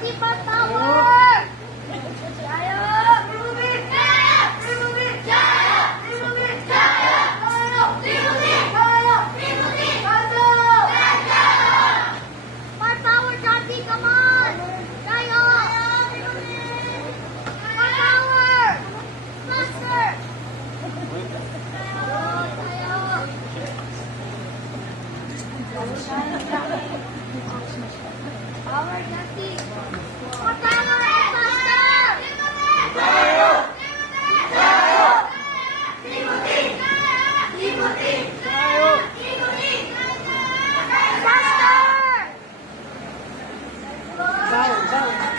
Jackie, pa power! Jaya! Remove it! Jaya! Remove it! Jaya! Remove it! Jaya! Remove it! Jaya! Remove it! Jaya! More power, Jackie, come on! Jaya! Remove it! More power! Faster! Power, Jackie! More power! Faster! Down, down.